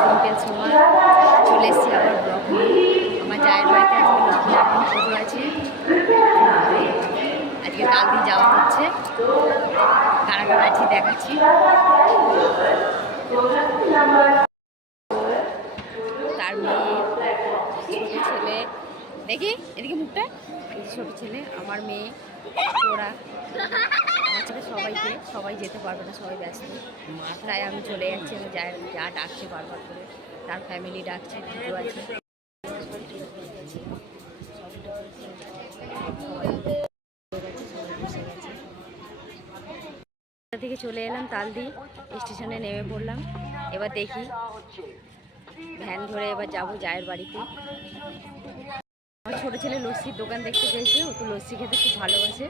Simple Soma চলে এসেছি আবার ব্লগ নিয়ে। আমার জায়ের বাড়িতে আজকে লক্ষ্মীনারায়ণ পুজো আছে, আজকে তাল দিয়ে যাওয়া হচ্ছে। কারা কারা আছি দেখাচ্ছি। তার মেয়ে, ছোটো ছেলে, দেখি এদিকে মুখটা, এই ছোটো ছেলে, আমার মেয়ে, ওরা আমার ছেলে, সবাই যেতে পারবে না, সবাই ব্যস্ত। তাই আমি চলে যাচ্ছি। আমি যা ডাকছে বারবার করে, তার ফ্যামিলি ডাকছে, পুজো আছে। থেকে চলে এলাম তালদি স্টেশনে, নেমে পড়লাম। এবার দেখি ভ্যান ধরে এবার যাবো জায়ের বাড়িতে। আমার ছোটো ছেলে লস্যির দোকান দেখতে পেয়েছে, ও তো লস্যি খেতে খুব ভালোবাসে।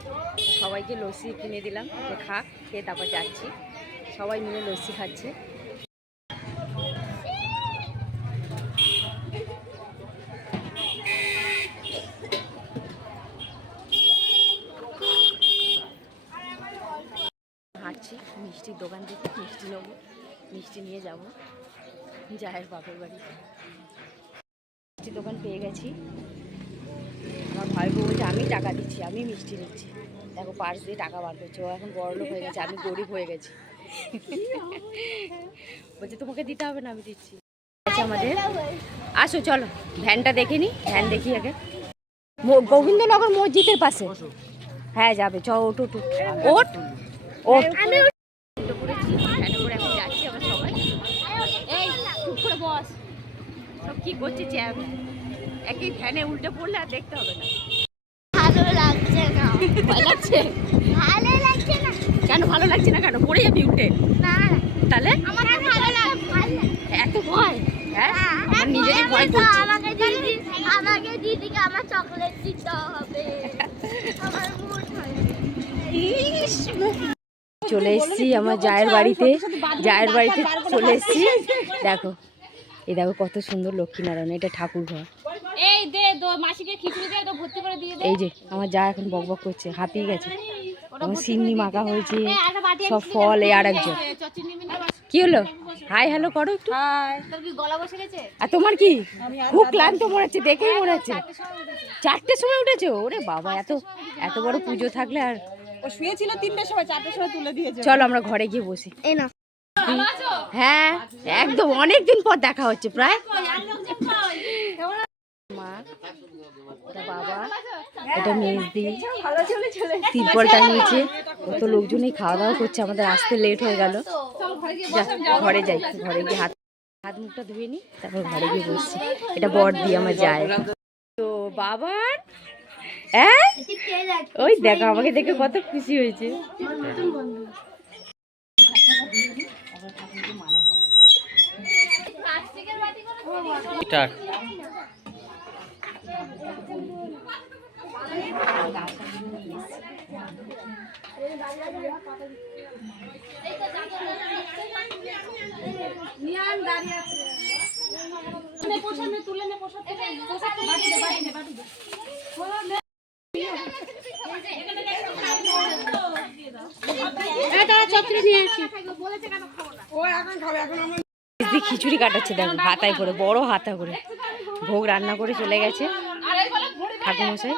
সবাইকে লস্যি কিনে দিলাম যে খাক, খেয়ে তারপর যাচ্ছি। সবাই মিলে লস্যি খাচ্ছে। হাঁটছি মিষ্টির দোকান থেকে, মিষ্টি নেবো, মিষ্টি নিয়ে যাব জায়ের বাপের বাড়ি। মিষ্টির দোকান পেয়ে গেছি। আমার ভাই বলছে আমি টাকা দিচ্ছি, আমি মিষ্টি নিচ্ছি। দেখো পার্স দিয়ে টাকা বার করছে। ও এখন বড়লোক হয়ে গেছে, আমি গরিব হয়ে গেছি। বলছে তোমাকে দিতে হবে না, আমি দিচ্ছি। আচ্ছা আমাদের আসো, চলো ভ্যানটা দেখে নি, ভ্যান দেখি আগে। গোবিন্দনগর মসজিদের পাশে। হ্যাঁ যাবে, চ ওট ওট ওট ওট। উঠে পড়েছি, ভ্যানে করে এখন যাচ্ছি আমরা সবাই। এই চুপ করে বস, সব কি করছে চ্যাপ, একই ফ্যানে উল্টে পড়লে আর দেখতে হবে না। ভালো লাগছে না। ভয় লাগছে? ভালো লাগছে না। কেন ভালো লাগছে না? কেন পড়ে যাবি উঠে? না তাহলে আমার ভালো লাগছে। এত ভয়? হ্যাঁ আমার নিজেরই ভয় করছে। আমাকে দিদিকে আমার চকলেট দিতে হবে। আমার মুড হয়। চলে এসেছি আমার জায়ের বাড়িতে, জায়ের বাড়িতে চলে এসেছি। দেখো এই দেখো কত সুন্দর লক্ষ্মীনারায়ণ, এটা ঠাকুর ঘর। এই দে মাসিকে খিচুড়ি দে, তো ভর্তি করে দিয়ে দে। এই যে আমার যা এখন বক বক করছে, হাঁপিয়ে গেছে। আমার সিন্নি মাখা হয়েছে, সব ফল। এই আর একজন কি হলো, হাই হ্যালো করো একটু। তোর কি গলা বসে গেছে? আর তোমার কি খুব ক্লান্ত মনে হচ্ছে, দেখেই মনে হচ্ছে। 4টের সময় উঠেছো? ওরে বাবা, এত বড় পুজো থাকলে। আর ও শুয়েছিল 3টের সময়, 4টের সময় তুলে দিয়েছে। চলো আমরা ঘরে গিয়ে বসি। এই না হ্যাঁ একদম, অনেকদিন পর দেখা হচ্ছে প্রায়। মা, এটা বাবা, এটা মেজদি, তিরপলটা নিয়েছে। কত লোকজনই খাওয়া দাওয়া করছে, আমাদের আসতে লেট হয়ে গেল। ঘরে যাই, ঘরে গিয়ে হাত মুখটা ধুয়ে নি, তারপর ঘরে গিয়ে বসছি। এটা বর দিয়ে আমার যায় তো বাবার। হ্যাঁ ওই দেখো আমাকে দেখে কত খুশি হয়েছে। খিচুড়ি কাটাচ্ছে, দেখো হাতায় করে, বড় হাতা করে ভোগ রান্না করে চলে গেছে ঠাকুরমশাই।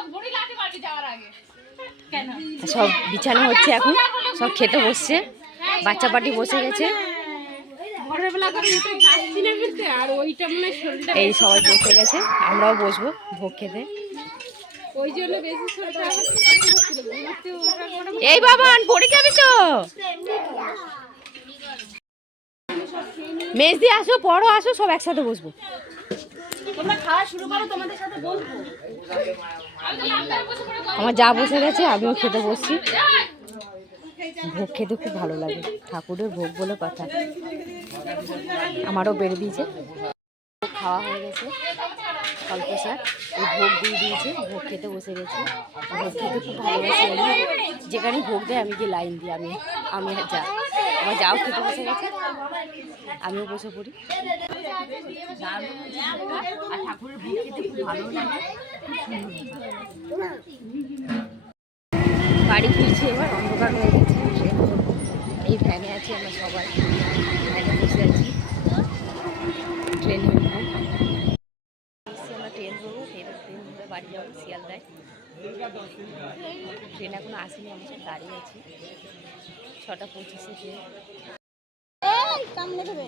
সব বিছানো হচ্ছে, এখন সব খেতে বসছে, বাচ্চা পাটি বসে গেছে। এই সবাই বসে গেছে, আমরাও বসবো ভোগ খেতে। এই বাবান পড়ে যাবি তো। মেজদি আসো, পড়ো আসো, সব একসাথে বসবো। আমার যা বসে গেছে, আমিও খেতে বসছি। ভোগ খেতে খুব ভালো লাগে, ঠাকুরের ভোগ বলে কথা। আমারও বেড়ে দিয়েছে, খাওয়া হয়ে গেছে অল্প শাক, এই ভোগ দিয়ে দিয়েছে, ভোগ খেতে বসে গেছে। ভোগ খেতে খুব ভালোবাসি আমি, যেখানে ভোগ দেয় আমি গিয়ে লাইন দিই। আমি আর যা, আমার যাও খেতে বসে গেছে, আমিও বসে পড়ি। আর ঠাকুরের ভোগ খেতে খুব ভালো লাগে। বাড়ি ফিরছি এবার, অন্ধকার হয়ে গেছে। এই ভ্যানে আছি আমরা সবাই, ভ্যানে বসে আছি। ট্রেন এখনো আসেনি, আমি সব দাঁড়িয়ে আছি। 6:25-এ ট্রেন। এই কামড়ে দেবে।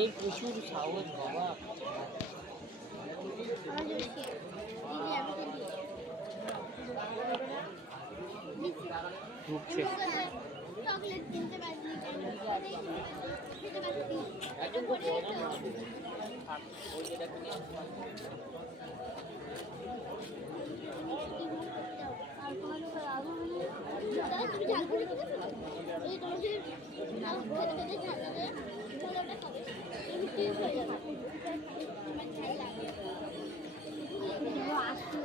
এই প্রচুর সাহস বাবা। ঢুকছে। চকলেট কিনতে পারছি খেতে পারছি তুমি ঝালমুড়ি খেতে এই তোমাকে খেতে খেতে ঝাল লাগে তাহলে ওটা খাবে তুমি ঠিক হয়ে যাবে আমার ঝাল লাগে আসো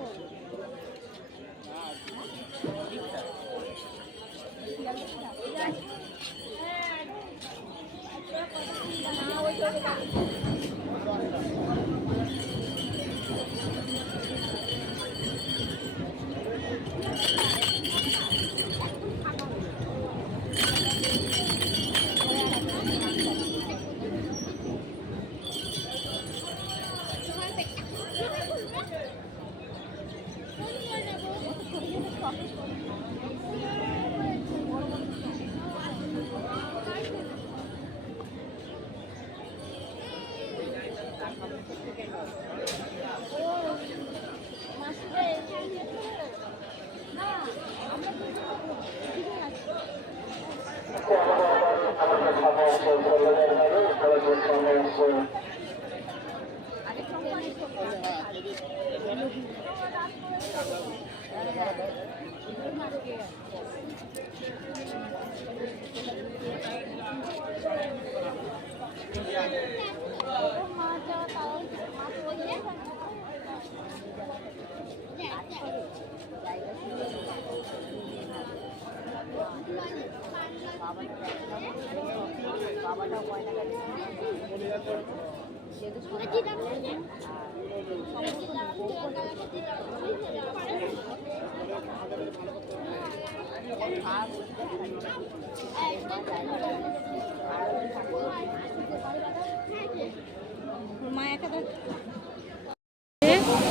মা একা দেখ।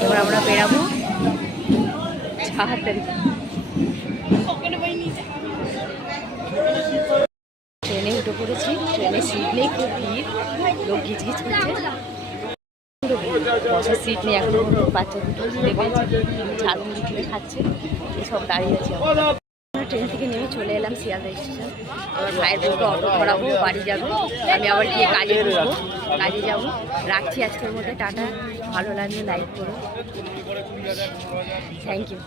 এবার আমরা বেরাবো 6 তারিখ। ট্রেনে উঠে পড়েছি, ট্রেনে সিট নেই, খুব ভিড়, লোক গিজগিজ করছে, বসার সিট নেই এখন। বাচ্চা দুটো খিদে পেয়েছে, ঝালমুড়ি কিনে খাচ্ছে, এসব দাঁড়িয়ে আছি। আমরা ট্রেন থেকে নেমে চলে এলাম শিয়ালদা স্টেশন। এবার ভাইয়ের বউকে অটো ধরাবো, বাড়ি যাবো, আমি আবার গিয়ে কাজে ঢুকবো, কাজে যাবো। রাখছি আজকের মধ্যে, টাটা। ভালো লাগলে লাইক করো, থ্যাংক ইউ।